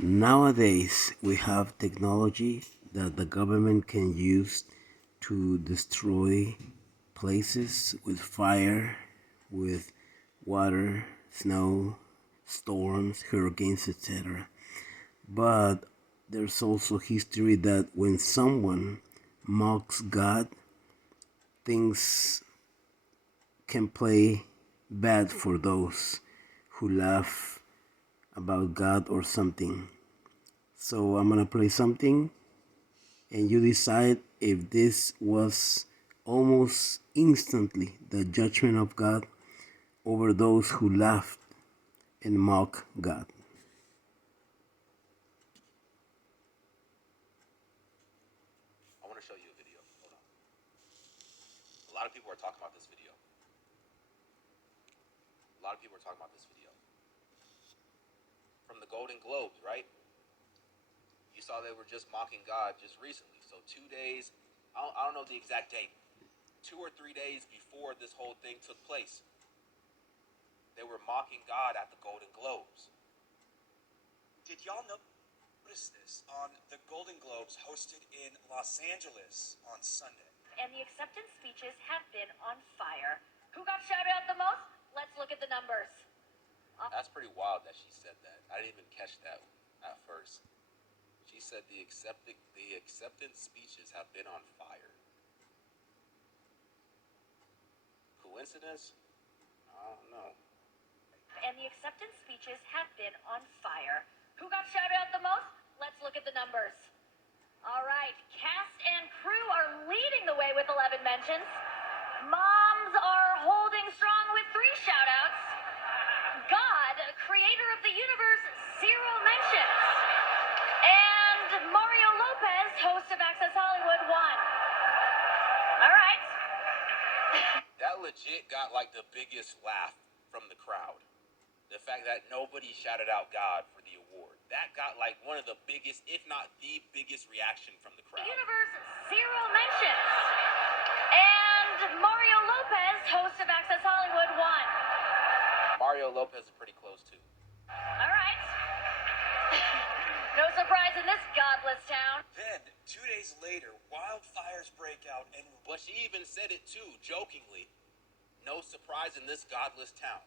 Nowadays, we have technology that the government can use to destroy places with fire, with water, snow, storms, hurricanes, etc. But there's also history that when someone mocks God, things can play bad for those who laugh about God or something. So I'm gonna play something and you decide if this was almost instantly the judgment of God over those who laughed and mock God. I want to show you a video. Hold on. A lot of people are talking about this video. A lot of people are talking about this video. From the Golden Globes, right? You saw they were just mocking God just recently. So 2 days, I don't know the exact date, 2 or 3 days before this whole thing took place, they were mocking God at the Golden Globes. Did y'all notice this on the Golden Globes hosted in Los Angeles on Sunday? And the acceptance speeches have been on fire. Who got shouted out the most? Let's look at the numbers. That's pretty wild that she said that. I didn't even catch that at first. She said the acceptance speeches have been on fire. Coincidence? I don't know. And the acceptance speeches have been on fire. Who got shouted out the most? Let's look at the numbers. All right, cast and crew are leading the way with 11 mentions. Moms are holding strong with 3 shout-outs. God, creator of the universe, 0 mentions. And Mario Lopez, host of Access Hollywood, 1. All right. That legit got like the biggest laugh from the crowd. The fact that nobody shouted out God for the award. That got like one of the biggest, if not the biggest reaction from the crowd. Universe, 0 mentions. And Mario Lopez, host of Access Hollywood, 1. Mario Lopez is pretty close too. All right. No surprise in this godless town. Then, 2 days later, wildfires break out and... But she even said it too, jokingly. No surprise in this godless town.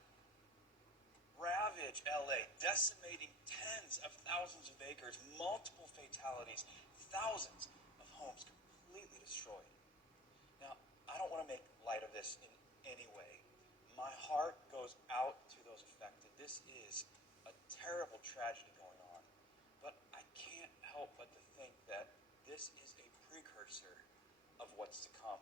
ravage LA, decimating tens of thousands of acres, multiple fatalities, thousands of homes completely destroyed. Now, I don't want to make light of this in any way. My heart goes out to those affected. This is a terrible tragedy going on. But I can't help but to think that this is a precursor of what's to come.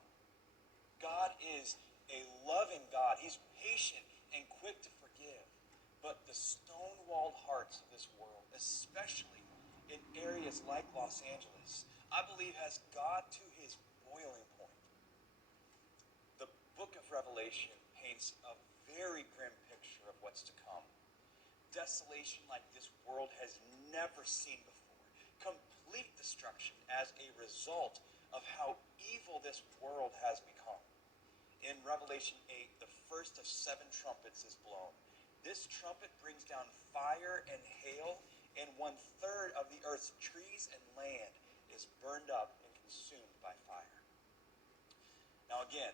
God is a loving God. He's patient and quick to forgive. But the stone-walled hearts of this world, especially in areas like Los Angeles, I believe has got to his boiling point. The book of Revelation paints a very grim picture of what's to come. Desolation like this world has never seen before. Complete destruction as a result of how evil this world has become. In Revelation 8, the first of 7 trumpets is blown. This trumpet brings down fire and hail, and 1/3 of the earth's trees and land is burned up and consumed by fire. Now again,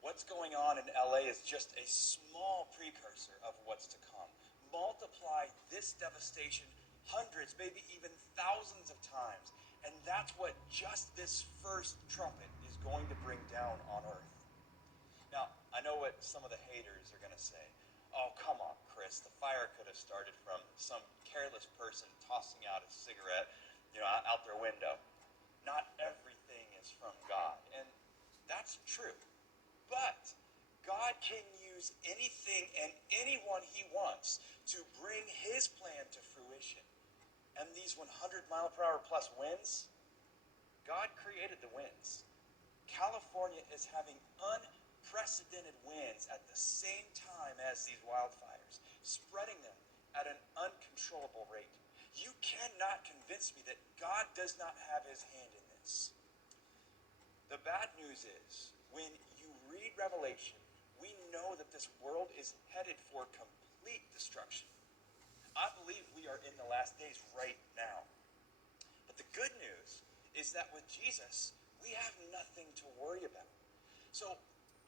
what's going on in LA is just a small precursor of what's to come. Multiply this devastation hundreds, maybe even thousands of times, and that's what just this first trumpet is going to bring down on earth. Now, I know what some of the haters are going to say. Oh, come on, Chris. The fire could have started from some careless person tossing out a cigarette, out their window. Not everything is from God, and that's true. But God can use anything and anyone he wants to bring his plan to fruition. And these 100-mile-per-hour plus winds, God created the winds. California is having unprecedented winds at the same time as these wildfires, spreading them at an uncontrollable rate. You cannot convince me that God does not have his hand in this. The bad news is, when you read Revelation, we know that this world is headed for complete destruction. I believe we are in the last days right is that with Jesus, we have nothing to worry about. So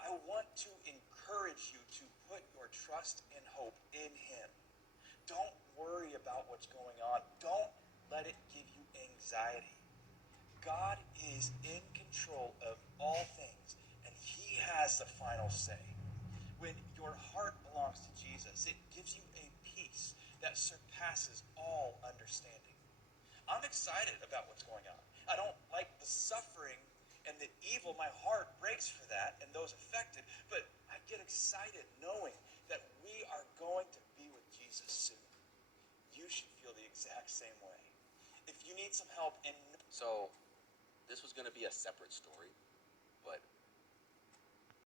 I want to encourage you to put your trust and hope in him. Don't worry about what's going on. Don't let it give you anxiety. God is in control of all things, and he has the final say. When your heart belongs to Jesus, it gives you a peace that surpasses all understanding. I'm excited about what's going on. I don't like the suffering and the evil. My heart breaks for that and those affected, but I get excited knowing that we are going to be with Jesus soon. You should feel the exact same way. If you need some help in... So, this was going to be a separate story, but